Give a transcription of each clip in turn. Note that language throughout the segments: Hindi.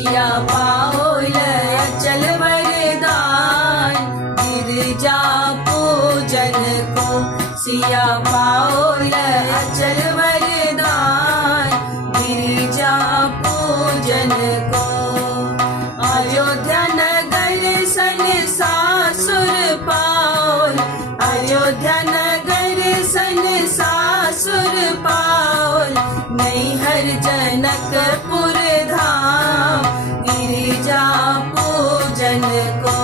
सिया पाओल अचल वरदान, गिरजा पूजन को सिया पाओल अचल वरदान, गिरजा पूजन को। अयोध्या नगर सन सासुर पाओल, अयोध्या नगर सन सासुर पाओल, नैहर जनकपुर धाम, गिरिजा पूजन को।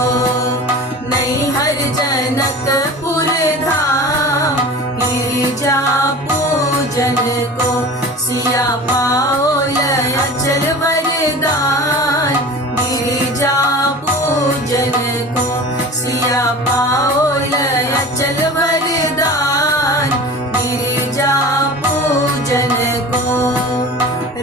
नैहर जनकपुर धाम, गिरिजा पूजन को। सिया पाओल अचल वरदान, गिरिजा पूजन को। सिया पाओल अचल वरदान, गिरिजा पूजन को।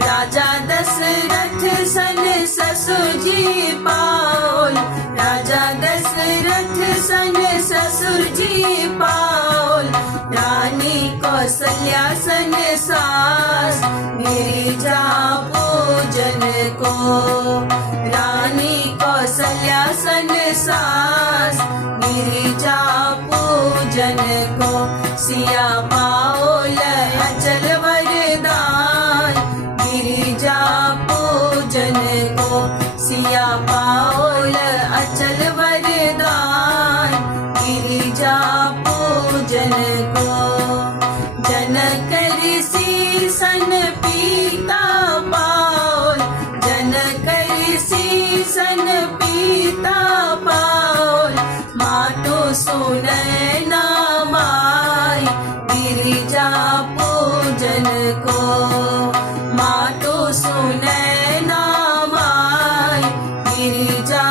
राजा दशरथ सन ससुर जी पाओल, राजा दशरथ सन ससुर जी पाओल, रानी कौशल्या सन सास, गिरिजा पूजन को। रानी कौशल्या सन सास, गिरिजा पूजन को। सिया पाओल अचल वरदान, गिरिजा पूजन को। सिया पाओल अचल वरदान, गिरिजा पूजन को। जनक ऋषि सन पीता पाओल, जनक ऋषि सन पीता पाओल, मातो सुनय ना माय, गिरिजा पूजन को। मातो सुनय ना माय, गिरिजा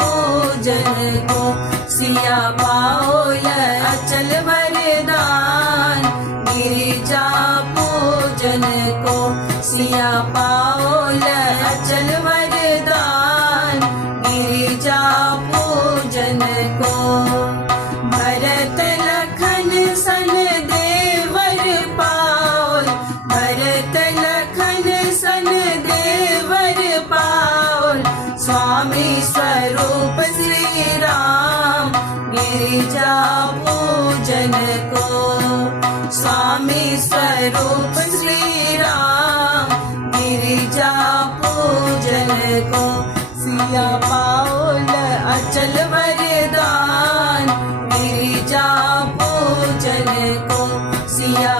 पूजन को। सिया पाओल अचल वरदान, गिरिजा पूजन को। सिया पाओल अचल वरदान, गिरिजा पूजन को। भरत लखन सन देवर पाओल, भरत लखन सन देवर पाओल, स्वामी स्वरूप श्री राम, गिरिजा पूजन को। स्वामी स्वरूप श्री राम, गिरिजा पूजन को। सिया पाओल अचल वरदान, गिरिजा पूजन को। सिया